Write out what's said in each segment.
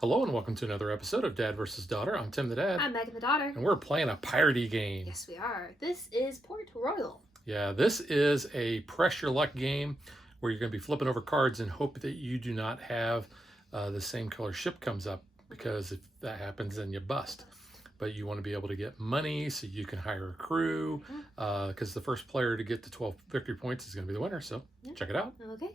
Hello and welcome to another episode of Dad vs. Daughter. I'm Tim the Dad. I'm Megan the daughter. And we're playing a piratey game. Yes, we are. This is Port Royal. Yeah, this is a press your luck game where you're going to be flipping over cards and hope that you do not have the same color ship comes up, because if that happens, then you bust. But you want to be able to get money so you can hire a crew, because the first player to get to 12 victory points is going to be the winner. So check it out. Okay.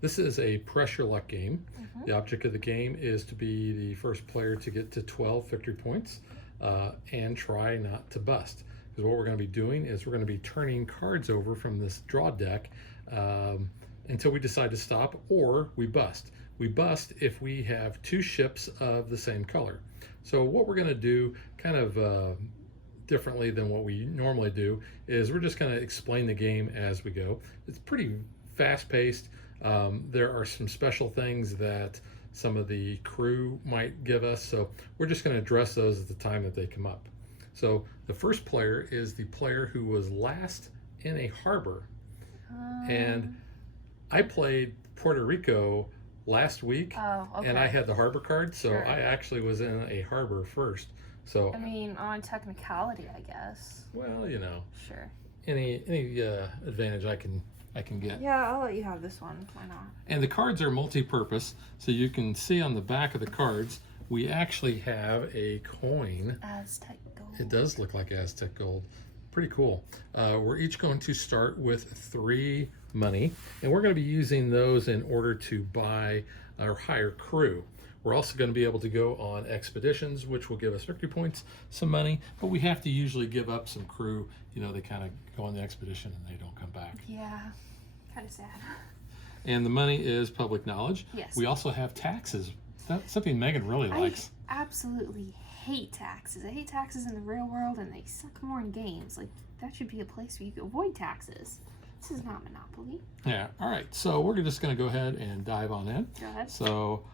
This is a pressure luck game. The object of the game is to be the first player to get to 12 victory points and try not to bust. Because what we're going to be doing is we're going to be turning cards over from this draw deck until we decide to stop, or we bust. We bust if we have two ships of the same color. So what we're going to do kind of differently than what we normally do is we're just going to explain the game as we go. It's pretty fast-paced. There are some special things that some of the crew might give us, so we're just going to address those at the time that they come up. So the first player is the player who was last in a harbor. And I played Puerto Rico last week, and I had the harbor card, so I actually was in a harbor first. So I mean, on technicality, I guess. Well, you know. Sure. Any advantage I can get. Yeah, I'll let you have this one. Why not? And the cards are multi-purpose, so you can see on the back of the cards, we actually have a coin. Aztec gold. It does look like Aztec gold. Pretty cool. We're each going to start with 3 money, and we're going to be using those in order to buy or hire crew. We're also going to be able to go on expeditions, which will give us victory points, some money, but we have to usually give up some crew. You know, they kind of go on the expedition and they don't come back. Yeah, kind of sad. And the money is public knowledge. Yes. We also have taxes. That's something Megan really likes. I absolutely hate taxes. I hate taxes in the real world, and they suck more in games. Like, that should be a place where you can avoid taxes. This is not Monopoly. Yeah, all right. So we're just going to go ahead and dive on in. Go ahead. So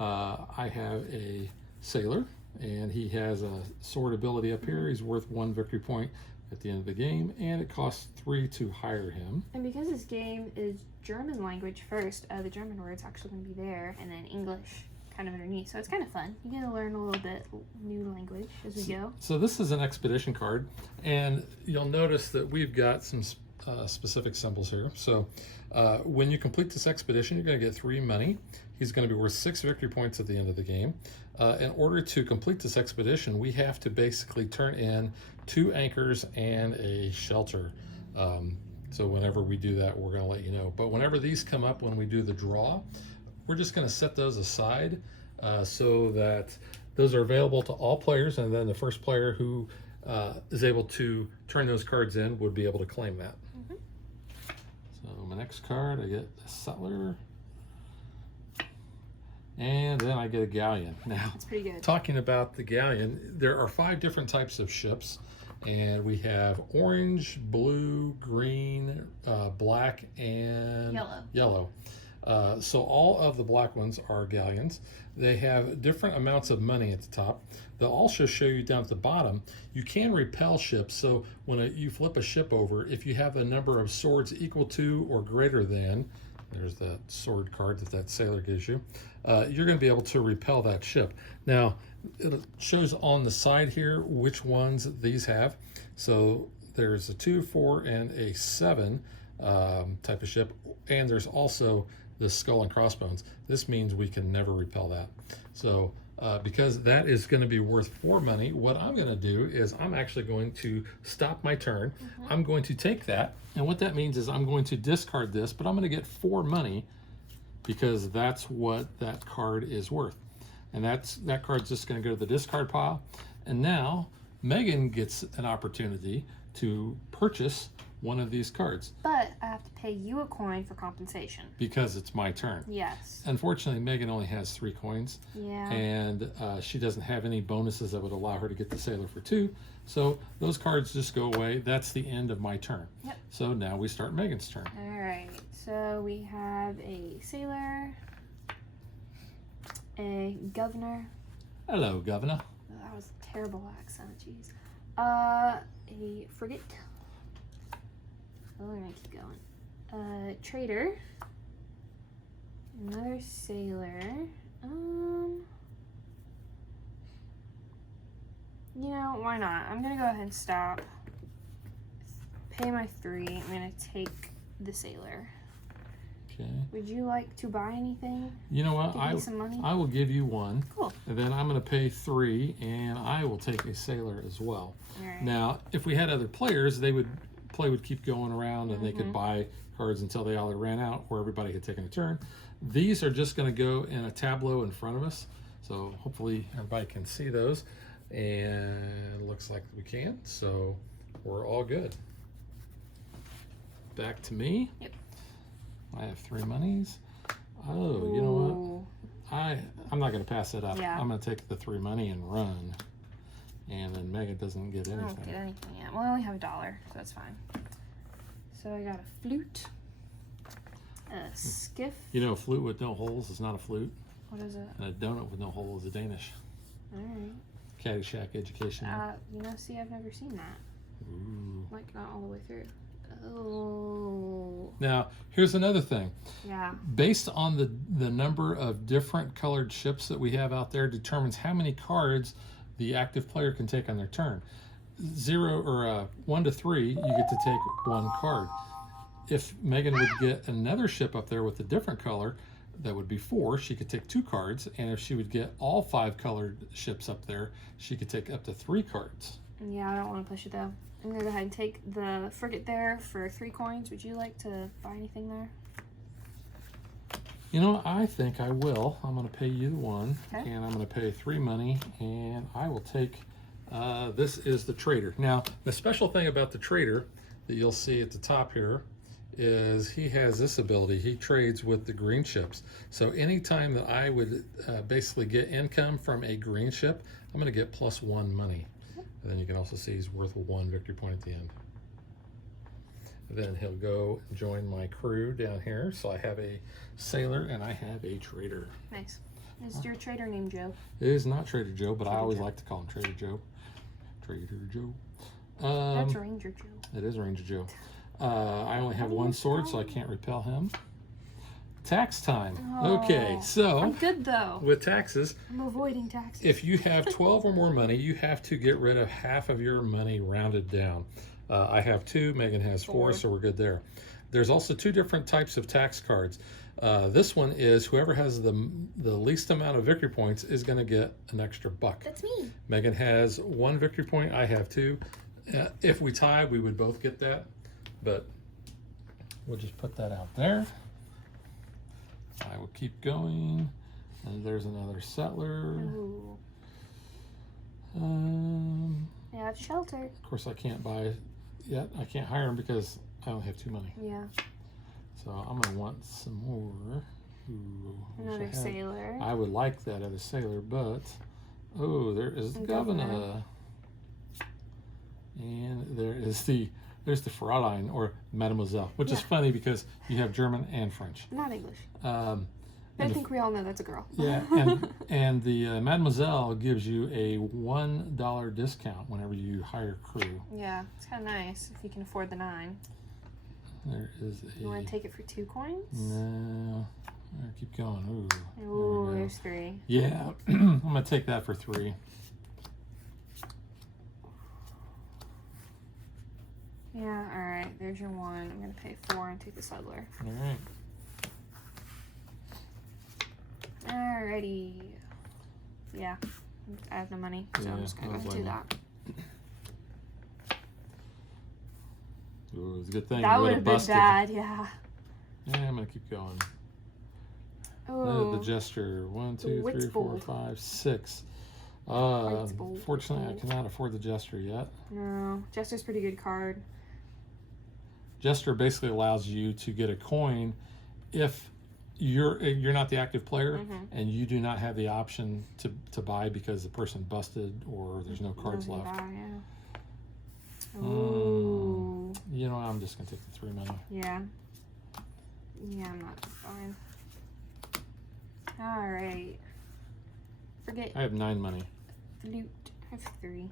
I have a sailor, and he has a sword ability up here. He's worth 1 victory point at the end of the game, and it costs 3 to hire him. And because this game is German language first, the German word's actually going to be there, and then English kind of underneath. So it's kind of fun. You get to learn a little bit new language as we go. So this is an expedition card, and you'll notice that we've got some specific symbols here. So when you complete this expedition, you're going to get 3 money. He's going to be worth 6 victory points at the end of the game. In order to complete this expedition, we have to basically turn in 2 anchors and a shelter. So whenever we do that, we're going to let you know. But whenever these come up when we do the draw, we're just going to set those aside so that those are available to all players, and then the first player who is able to turn those cards in would be able to claim that. So my next card, I get a settler, and then I get a galleon. Now, That's pretty good. talking about the galleon, there are 5 different types of ships, and we have orange, blue, green, black, and yellow. So all of the black ones are galleons. They have different amounts of money at the top. They'll also show you down at the bottom, you can repel ships. So when you flip a ship over, if you have a number of swords equal to or greater than, there's that sword card that sailor gives you, you're going to be able to repel that ship. Now, it shows on the side here which ones these have. So there's a 2, 4, and a 7 type of ship, and there's also the skull and crossbones. This means we can never repel that. So because that is going to be worth 4 money, what I'm going to do is I'm actually going to stop my turn. I'm going to take that, and what that means is I'm going to discard this, but I'm going to get 4 money because that's what that card is worth. And that card's just going to go to the discard pile. And now Megan gets an opportunity to purchase one of these cards. But I have to pay you a coin for compensation. Because it's my turn. Yes. Unfortunately, Megan only has 3 coins. Yeah. And she doesn't have any bonuses that would allow her to get the sailor for 2. So those cards just go away. That's the end of my turn. Yep. So now we start Megan's turn. All right. So we have a sailor, a governor. Hello, Governor. Oh, that was a terrible accent. Jeez. A frigate. So we're gonna keep going. Trader. Another sailor. You know, why not? I'm gonna go ahead and stop. Pay my 3. I'm gonna take the sailor. Okay. Would you like to buy anything? You know what? Give me some money? I will give you 1. Cool. And then I'm going to pay 3, and I will take a sailor as well. All right. Now, if we had other players, play would keep going around, and they could buy cards until they either ran out or everybody had taken a turn. These are just going to go in a tableau in front of us, so hopefully everybody can see those. And it looks like we can, so we're all good. Back to me. Yep. I have 3 monies. Oh, you know what? I'm not going to pass it up. Yeah. I'm going to take the 3 money and run. And then Megan doesn't get anything. I don't get anything yet. Well, I only have $1, so that's fine. So I got a flute, a skiff. You know, a flute with no holes is not a flute. What is it? And a donut with no hole is a Danish. All right. Caddyshack education. You know, see, I've never seen that. Ooh. Like, not all the way through. Oh. Now, here's another thing. Yeah. Based on the number of different colored ships that we have out there determines how many cards the active player can take on their turn. 1 to 3, you get to take 1 card. If Megan would get another ship up there with a different color, that would be 4. She could take 2 cards, and if she would get all 5 colored ships up there, she could take up to 3 cards. Yeah, I don't want to push it though. I'm gonna go ahead and take the frigate there for 3 coins. Would you like to buy anything there? You know, I think I will. I'm going to pay you 1, Okay. and I'm going to pay 3 money, and I will take. This is the trader. Now, the special thing about the trader that you'll see at the top here is he has this ability. He trades with the green ships. So anytime that I would basically get income from a green ship, I'm going to get +1 money. And then you can also see he's worth 1 victory point at the end. And then he'll go join my crew down here. So I have a sailor and I have a trader. Nice. Is your trader named Joe? It is not Trader Joe, but I Trader always Joe. like to call him Trader Joe. Trader Joe. That's Ranger Joe. It is Ranger Joe. I only have 1 sword, so I can't repel him. Tax time. Oh, Okay, so I'm good though. with taxes, I'm avoiding taxes. if you have 12 or more money, you have to get rid of half of your money rounded down. I have 2, Megan has 4, so we're good there. There's also 2 different types of tax cards. This one is whoever has the least amount of victory points is going to get an extra $1. That's me. Megan has 1 victory point, I have 2. If we tie, we would both get that, but we'll just put that out there. I will keep going, and there's another settler. Ooh. I have shelter. Of course, I can't buy yet. I can't hire him because I only have 2 money. Yeah. So I'm gonna want some more. Ooh, wish I Another had. sailor. I would like that other sailor, but oh, there is the governor, and there's the Fräulein or Mademoiselle, which is funny because you have German and French. Not English. And I think we all know that's a girl. Yeah, and the Mademoiselle gives you a $1 discount whenever you hire crew. Yeah, it's kind of nice if you can afford the 9. There is a. You want to take it for 2 coins? No. Keep going. Ooh. Ooh, there's 3. Yeah, I'm gonna take that for 3. Yeah, all right. There's your 1. I'm gonna pay 4 and take the settler. All right. Alrighty. Yeah, I have no money, so I'm just gonna go ahead and do that. Ooh, it's a good thing. That you would have been busted. bad, yeah. Yeah, I'm gonna keep going. Oh, The gesture. 1, 2, Wits 3, 4, bold. 5, 6. Wits bold. Fortunately, I cannot afford the gesture yet. no. Jester's a pretty good card. Gesture basically allows you to get a coin if you're not the active player and you do not have the option to buy because the person busted or there's no cards left. Yeah. Ooh. You know, I'm just gonna take the 3 money. Yeah. Yeah, I'm not fine. All right. Forget I have 9 money. flute. I have 3.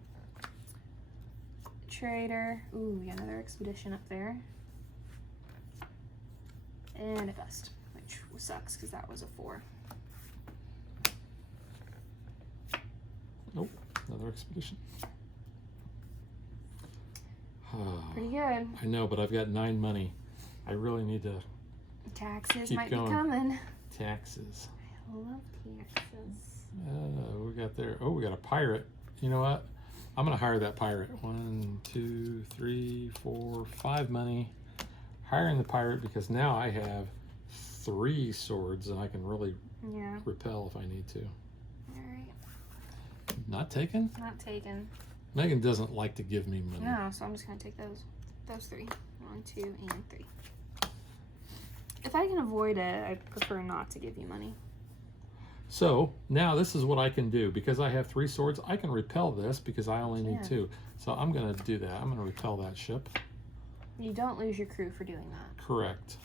Trader. Ooh, we got another expedition up there. And a bust, which sucks because that was a 4. Nope, another expedition. Pretty good. I know, but I've got 9 money. I really need to Taxes keep might going. be coming. Taxes. I love taxes. We got there. Oh, we got a pirate. You know what? I'm gonna hire that pirate. 1, 2, 3, 4, 5 money. Hiring the pirate because now I have 3 swords and I can really repel if I need to. Alright. Not taken? Not taken. Megan doesn't like to give me money. No, so I'm just gonna take those 3. 1, 2, and 3. If I can avoid it, I prefer not to give you money. So now this is what I can do. Because I have 3 swords, I can repel this because I only need 2. So I'm gonna do that. I'm gonna repel that ship. You don't lose your crew for doing that. Correct.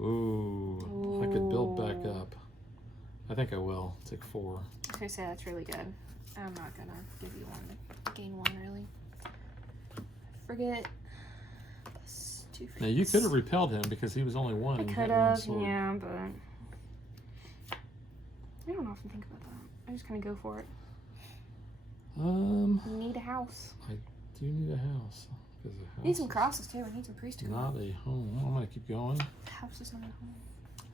Ooh, I could build back up. I think I will. Take 4. I was gonna say that's really good. I'm not gonna give you 1 to gain 1 really. Forget. Plus 2 Now you could have repelled him because he was only 1. I and he could had 1 have, sword. yeah, but I don't often think about that. I just kind of go for it. You need a house. I do need a house. Because a house Need some crosses too. I need some priests to come. not a home. I'm gonna keep going. House is not a home.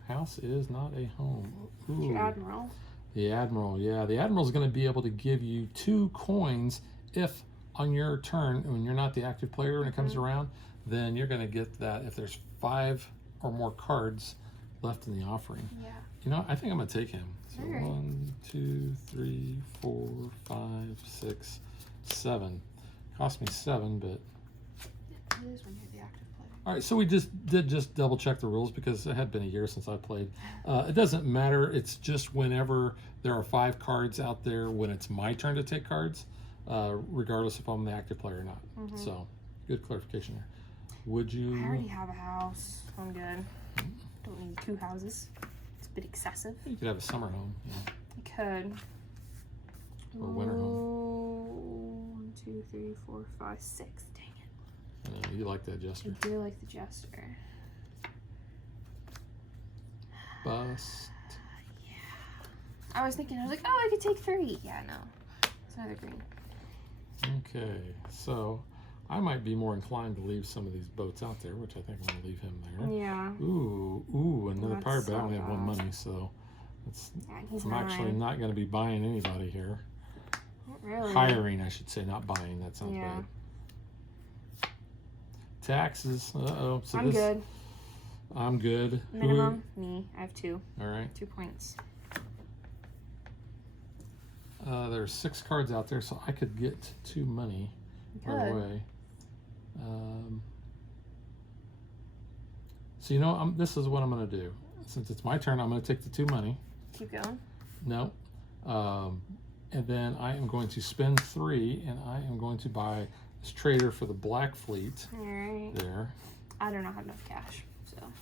House is not a home. Ooh. Your admiral. The admiral, yeah. The admiral's going to be able to give you 2 coins if on your turn, when you're not the active player when it comes around, then you're going to get that if there's 5 or more cards left in the offering. Yeah. You know, I think I'm going to take him. So All right. 1, 2, 3, 4, 5, 6, 7. Cost me 7, but... It is when you're the active player. All right, so we did double check the rules because it had been a year since I played. It doesn't matter. It's just whenever there are 5 cards out there when it's my turn to take cards, regardless if I'm the active player or not. So, good clarification there. Would you? I already have a house. I'm good. Don't need 2 houses. It's a bit excessive. You could have a summer home. Yeah. I could. Or winter home. Ooh, 1, 2, 3, 4, 5, 6. Dang it. I know, you like that jester. I do like the jester. Bust. Yeah. I was thinking, I was like, oh, I could take 3. Yeah, no. It's another green. Okay, so I might be more inclined to leave some of these boats out there, which I think I'm going to leave him there. Yeah. Ooh, another That's pirate, but I so only have 1 bad. money, so that's, Yeah, and he's I'm actually 9. not going to be buying anybody here. Not really. Hiring, I should say, not buying. That sounds Yeah. bad. Taxes. Uh-oh. So I'm good. I'm good. Minimum, me. I have 2. All right. 2 points. There's 6 cards out there, so I could get 2 money right Good. away. So you know, this is what I'm going to do. Since it's my turn, I'm going to take the 2 money. Keep going. No. And then I am going to spend 3, and I am going to buy this trader for the Black Fleet. All right. There. I do not have enough cash, so I'm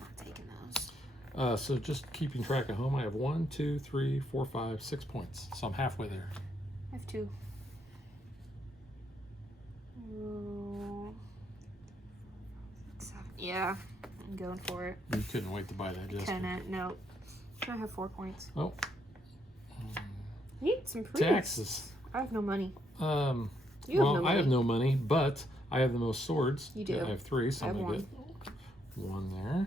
not taking those. So just keeping track at home, I have 1, 2, 3, 4, 5, 6 points. So I'm halfway there. I have 2. Ooh. 7. Yeah, I'm going for it. You couldn't wait to buy that, Jessica. Couldn't. Nope. I have 4 points. Oh. Need some priests. Taxes. I have no money. You have well, no money. I have no money, but I have the most swords. You do. I have 3, so I I'm have going to get 1 there.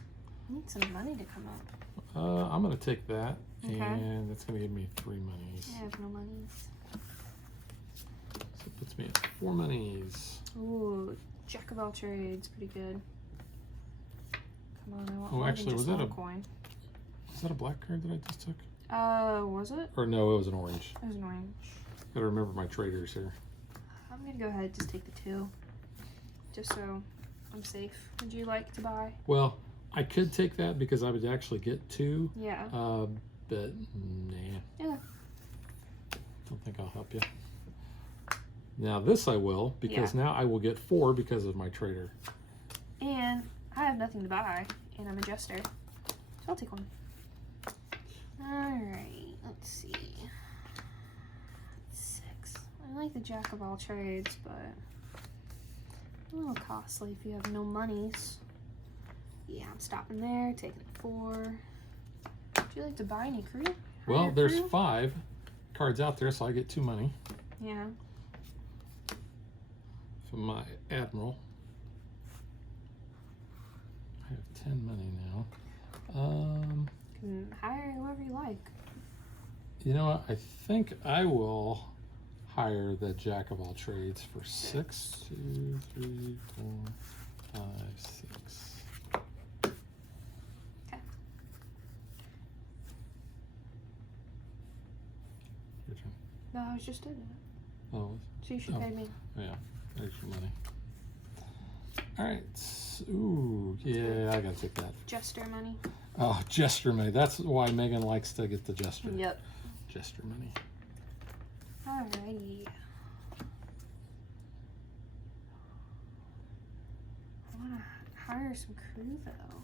I need some money to come up. I'm going to take that, Okay. and it's going to give me 3 monies. I have no monies. So it puts me at 4 monies. Ooh, Jack of all trades. Pretty good. Come on, I want Oh, more actually, than was just that one a- coin. Is that a black card that I just took? Was it? Or no, it was an orange. It was an orange. Got to remember my traders here. I'm gonna go ahead and just take the 2. Just so I'm safe. Would you like to buy? Well, I could take that because I would actually get 2, Yeah. but nah. Yeah. Don't think I'll help you. Now this I will, because now I will get 4 because of my trader. And I have nothing to buy, and I'm a jester. So I'll take 1. Alright, let's see. 6. I like the jack of all trades, but a little costly if you have no monies. Yeah, I'm stopping there, taking 4. Would you like to buy any crew? Well, Hire there's crew? 5 cards out there, so I get 2 money Yeah. from my admiral. I have 10 money now. Can hire whoever you like. You know what? I think I will hire the jack of all trades for 6. 2, 3, 4, 5, 6. Okay. Your turn. No, I was just doing it. Oh, So you should Oh. pay me. yeah. There's your money. All right. Ooh, yeah, I gotta take that. Jester money. Oh, jester money. That's why Megan likes to get the jester. Yep. Jester money. Alrighty. I want to hire some crew though.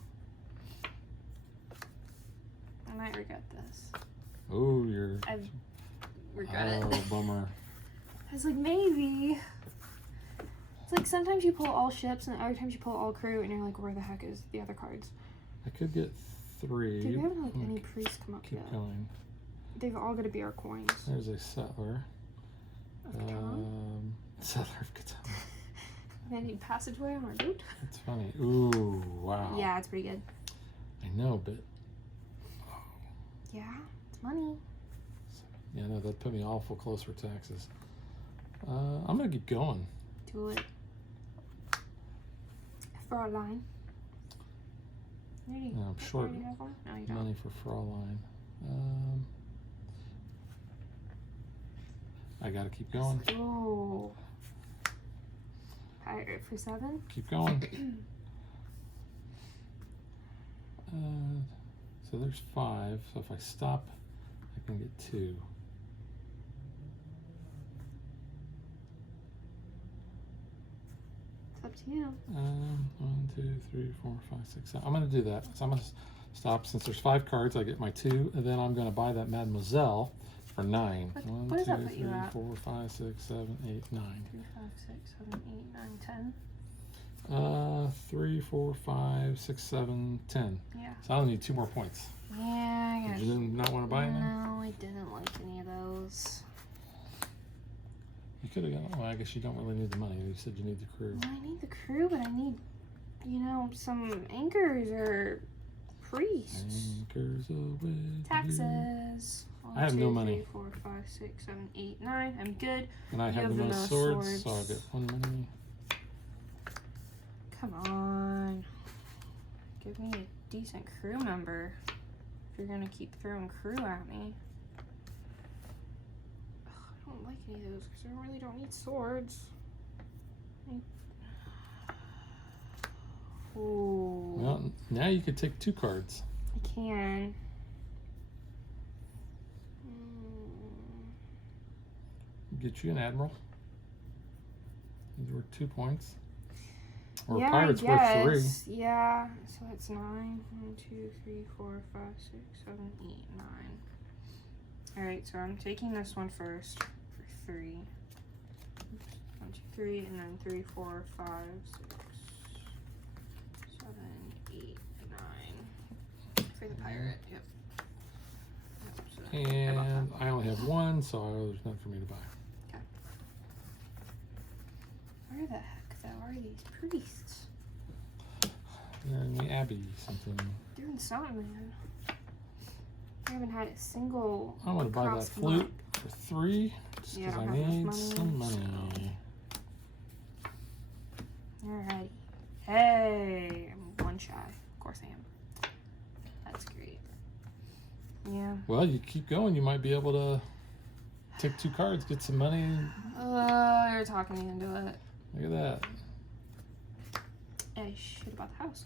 I might regret this. Oh, you're. I regret Oh, it. bummer. I was like, maybe. It's like sometimes you pull all ships and other times you pull all crew and you're like, where the heck is the other cards? I could get 3. Dude, we haven't had I'm any gonna priests come up Keep yet. going. They've all got to be our coins. There's a settler. Of Catan. Settler of Catan. Any passageway on our boat? That's funny. Ooh, wow. Yeah, it's pretty good. I know, but Yeah, it's money. yeah, no, that put me awful close for taxes. I'm gonna keep going. Do it. Fraulein. No, I'm short No, you don't. money for Fraulein. I gotta keep going. Oh. Pirate for 7. Keep going. So there's 5. So if I stop, I can get 2. It's up to you. 1, 2, 3, 4, 5, 6, 7. I'm gonna do that. So I'm gonna stop. Since there's 5 cards, I get my 2, and then I'm gonna buy that Mademoiselle for 9. What does that put you at? 4, 5, 6, 7, 8, 9. 3, 5, 6, 7, 8, 9, 10. 3, 4, 5, 6, 7, 10. Yeah. So I only need 2 more points. Yeah, I Did you not want to buy anything? No, I didn't like any of those. You could have got. Well, I guess you don't really need the money. You said you need the crew. Well, I need the crew, but I need, some anchors or priests. Anchors away. Taxes. I have 1, no 2, money. 3, 4, 5, 6, 7, 8, 9. I'm good. And I You have have the the most most swords, so I'll swords. get 1 money. Come on. Give me a decent crew member. If you're gonna keep throwing crew at me. Ugh, I don't like any of those because I really don't need swords. Ooh. Well, now you could take 2 cards. I can. Get you an admiral. These were 2 points. Or Yeah, pirates I worth 3. guess. Yeah, so that's 9. 1, 2, 3, 4, 5, 6, 7, 8, 9. Alright, so I'm taking this one first for 3. 1, 2, 3, and then 3, 4, 5, 6, 7, 8, 9. For the pirate, yep. So I bought And that. I only have 1, so there's nothing for me to buy. Where the heck, though, are these priests? They're in the Abbey something. Doing something, man. I haven't had a single. I want to buy that cross flute for 3, just Yeah, because I I don't have need enough some money, money. Alrighty. Hey, I'm 1 shy. Of course I am. That's great. Yeah. Well, you keep going, you might be able to take 2 cards, get some money. You're talking me into it. Look at that. I should have bought the house.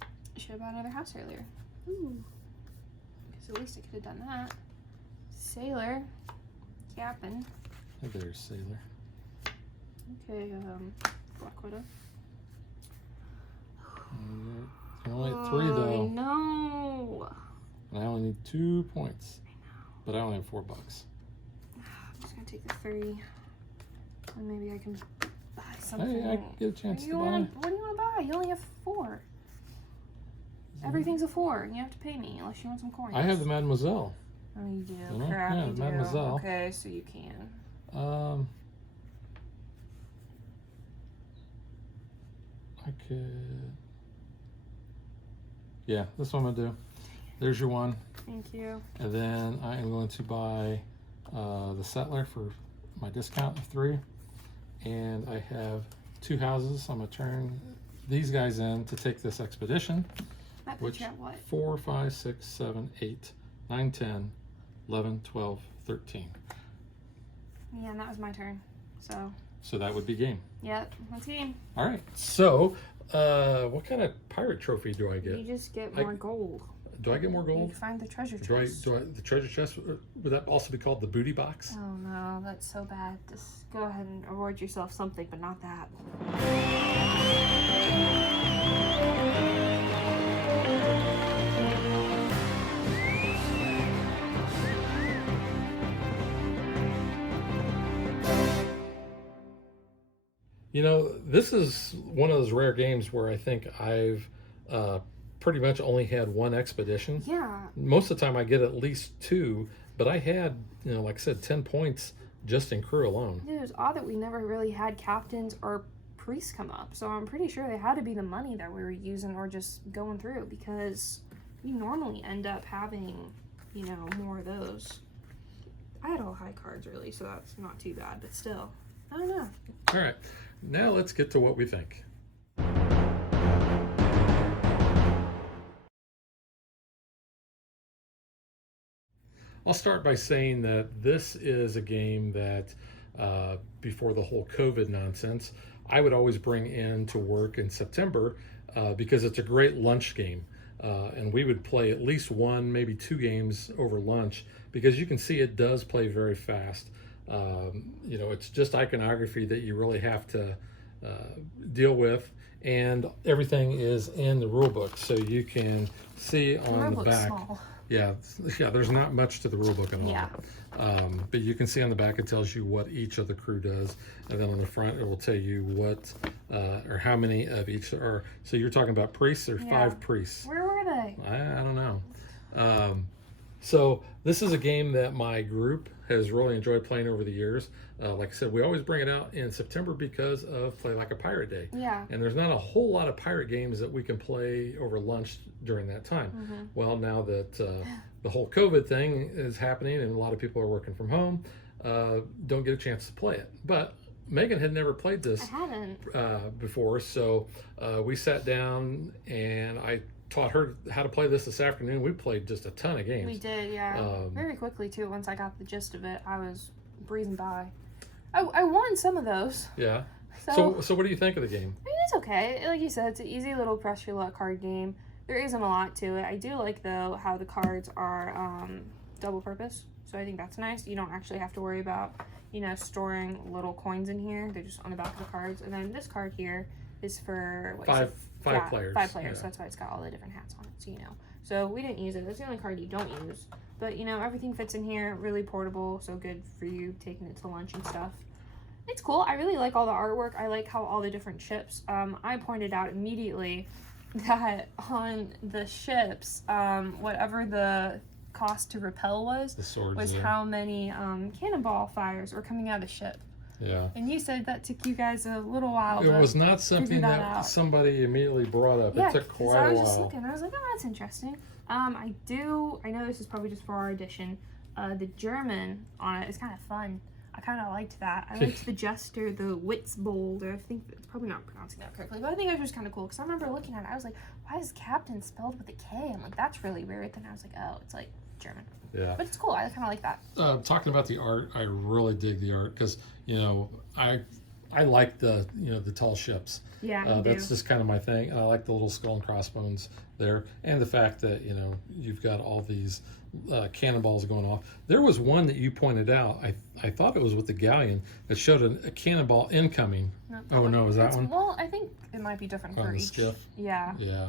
I should have bought another house earlier. Ooh. Because at least I could have done that. Sailor. Captain. Hey, there's Sailor. Okay, Black Widow. You only have 3 though. No. And I only need 2 points. But I only have $4. I'm just gonna take the 3. And maybe I can buy something. Hey, I get a chance to buy. What do you want to buy? You only have 4. Everything's a 4, and you have to pay me unless you want some coins. I have the Mademoiselle. Oh, you do? You know? Crap, Yeah, you do. Mademoiselle. Okay, so you can. I could. Yeah, that's what I'm gonna do. There's your one. Thank you. And then I am going to buy the Settler for my discount of 3. And I have 2 houses. I'm gonna turn these guys in to take this expedition. That Which puts you at what? 4, 5, 6, 7, 8, 9, 10, 11, 12, 13. Yeah, and that was my turn. So that would be game. yep, that's game. All right. So, what kind of pirate trophy do I get? You just get more gold. Do I get more You gold? find the treasure Do I? chest. The treasure chest? Would that also be called the booty box? Oh no, that's so bad. Just go ahead and award yourself something, but not that. You know, this is one of those rare games where I think I've pretty much only had 1 expedition. Yeah. Most of the time I get at least 2, but I had, you know, like I said, 10 points just in crew alone. It was odd that we never really had captains or priests come up, so I'm pretty sure they had to be the money that we were using or just going through, because you normally end up having, you know, more of those. I had all high cards really, so that's not too bad, but still, I don't know. All right, now let's get to what we think. I'll start by saying that this is a game that before the whole COVID nonsense, I would always bring in to work in September because it's a great lunch game. And we would play at least 1, maybe 2 games over lunch, because you can see it does play very fast. You know, it's just iconography that you really have to deal with, and everything is in the rule book, so you can see on the back. Small. Yeah, there's not much to the rule book at all. Yeah. But you can see on the back it tells you what each of the crew does, and then on the front it will tell you what or how many of each are. So you're talking about priests. There's 5 priests. Where were they? I don't know. So this is a game that my group has really enjoyed playing over the years. Like I said, we always bring it out in September because of Play Like a Pirate Day. Yeah. And there's not a whole lot of pirate games that we can play over lunch during that time. Mm-hmm. Well, now that the whole COVID thing is happening and a lot of people are working from home, don't get a chance to play it. But Megan had never played this before, so we sat down and I taught her how to play this afternoon. We played just a ton of games. We did, yeah. Very quickly, too. Once I got the gist of it, I was breezing by. I won some of those. Yeah. So what do you think of the game? I mean, it's okay. Like you said, it's an easy little press your luck card game. There isn't a lot to it. I do like, though, how the cards are double purpose. So I think that's nice. You don't actually have to worry about, you know, storing little coins in here. They're just on the back of the cards. And then this card here is for Five players. 5 players. Yeah. So that's why it's got all the different hats on it. So, you know. So we didn't use it. That's the only card you don't use. But, you know, everything fits in here. Really portable. So good for you taking it to lunch and stuff. It's cool. I really like all the artwork. I like how all the different ships. I pointed out immediately that on the ships, whatever the cost to repel was, The swords, was yeah. how many cannonball fires were coming out of the ship. Yeah. And you said that took you guys a little while. It was not something that that out. somebody immediately brought up. Yeah, It took quite I was a just while. looking. I was like, oh, that's interesting. I know this is probably just for our edition. The German on it is kind of fun. I kind of liked that. I liked the jester, the Witzbold, or I think it's probably not pronouncing that correctly, but I think it was kind of cool because I remember looking at it. I was like, why is captain spelled with a K? I'm like, that's really weird. Then I was like, oh, it's like German. Yeah. But it's cool. I kind of like that. Talking about the art, I really dig the art because, you know, I like the, you know, the tall ships. Yeah, that's just kind of my thing. I like the little skull and crossbones there, and the fact that, you know, you've got all these cannonballs going off. There was one that you pointed out. I thought it was with the galleon that showed a cannonball incoming. Oh no, is that one? Well, I think it might be different for On the each. skiff? Yeah. Yeah.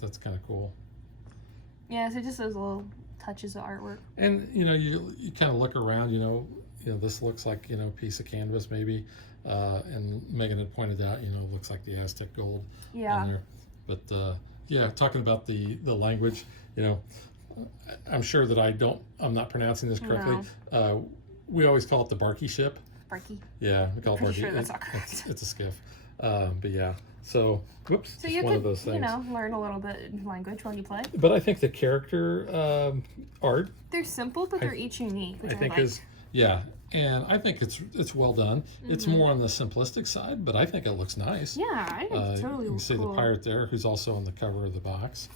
That's kind of cool. Yeah. So just those little touches of artwork. And you know, you kind of look around. You know, this looks like, a piece of canvas maybe. And Megan had pointed out, looks like the Aztec gold on there. But yeah, talking about the language, I'm sure that I'm not pronouncing this correctly. No. We always call it the Barky ship. Barky. Yeah, we call it Barky. Sure that's not correct. It's a skiff. But yeah, so whoops. So you one could, of those things. learn a little bit of language while you play. But I think the character art. They're simple, but they're each unique, which I think like. And I think it's well done. It's more on the simplistic side, but I think it looks nice. Yeah, I think it totally You can see cool. the pirate there, who's also on the cover of the box.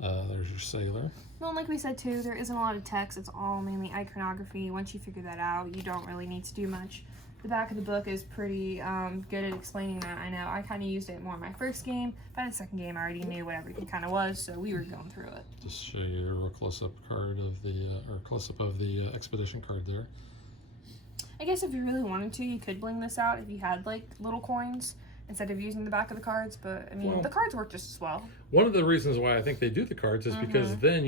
There's your sailor. Well, like we said too, there isn't a lot of text. It's all mainly iconography. Once you figure that out, you don't really need to do much. The back of the book is pretty good at explaining that. I know I kind of used it more in my first game. By the second game, I already knew what everything kind of was, so we were going through it. Just show you a real close-up card of the, or close-up of the expedition card there. I guess if you really wanted to, you could bling this out if you had like little coins instead of using the back of the cards. But I mean, the cards work just as well. One of the reasons why I think they do the cards is because then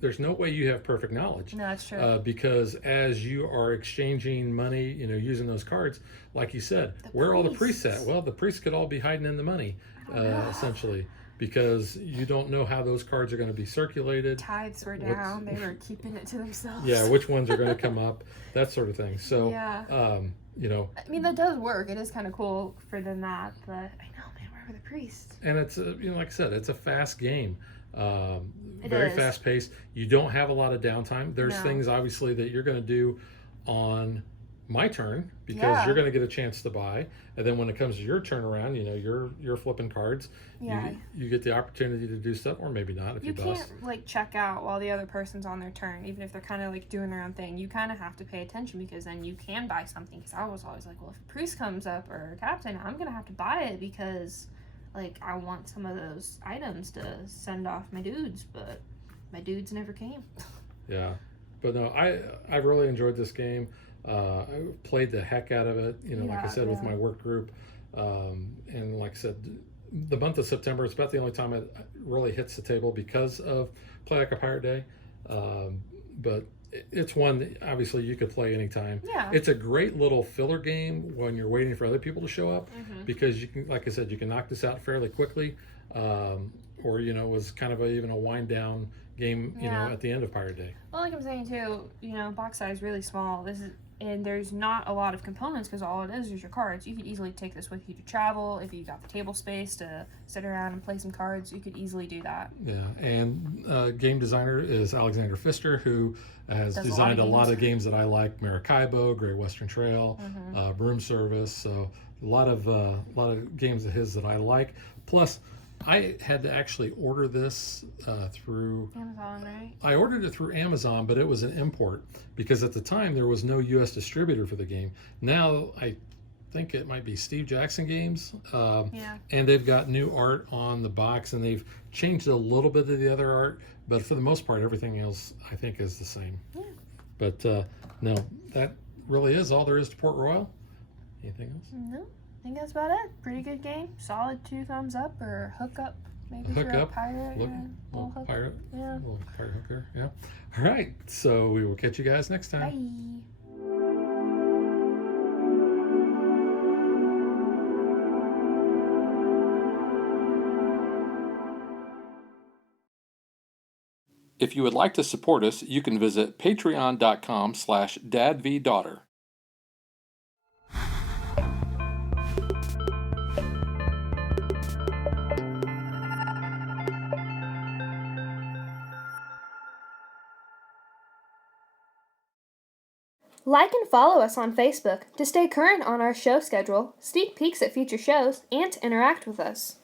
there's no way you have perfect knowledge. No, that's true. Because as you are exchanging money, using those cards, like you said, where are all the priests at? Well, the priests could all be hiding in the money, essentially. Because you don't know how those cards are going to be circulated. Tithes were down. They were keeping it to themselves. Yeah, which ones are going to come up, that sort of thing. So, yeah. I mean, that does work. It is kind of cool for them that, but I know, man, where were the priests? And it's, like I said, it's a fast game. It Very is. fast paced. You don't have a lot of downtime. There's No. things, obviously, that you're going to do on my turn because you're going to get a chance to buy, and then when it comes to your turn around, you're flipping cards. You get the opportunity to do stuff, or maybe not if you bust. Can't like check out while the other person's on their turn, even if they're kind of like doing their own thing. You kind of have to pay attention because then you can buy something. Because I was always like, well, if a priest comes up or a captain, I'm gonna have to buy it because like I want some of those items to send off my dudes, but my dudes never came. Yeah, but no, I really enjoyed this game. I played the heck out of it, like I said, with my work group. And like I said, the month of September is about the only time it really hits the table because of Play Like a Pirate Day. But it's one that obviously you could play anytime. Yeah. It's a great little filler game when you're waiting for other people to show up because you can, like I said, you can knock this out fairly quickly. Or, was kind of even a wind down game, at the end of Pirate Day. Well, like I'm saying too, box size is really small. And there's not a lot of components because all it is your cards. You could easily take this with you to travel. If you got the table space to sit around and play some cards, you could easily do that. Yeah, and game designer is Alexander Pfister, who has designed a lot of games that I like: Maracaibo, Great Western Trail, Broom Service. So a lot of games of his that I like. Plus, I had to actually order this through Amazon, right? I ordered it through Amazon, but it was an import because at the time there was no U.S. distributor for the game. Now I think it might be Steve Jackson Games, and they've got new art on the box, and they've changed a little bit of the other art, but for the most part, everything else I think is the same. Yeah. But no, that really is all there is to Port Royal. Anything else? No. I think that's about it. Pretty good game. Solid 2 thumbs up or hook up. Maybe if you're a pirate. Little hook. pirate. Yeah. Little pirate hooker. Yeah. All right. So we will catch you guys next time. Bye. If you would like to support us, you can visit patreon.com/dadvdaughter. Like and follow us on Facebook to stay current on our show schedule, sneak peeks at future shows, and to interact with us.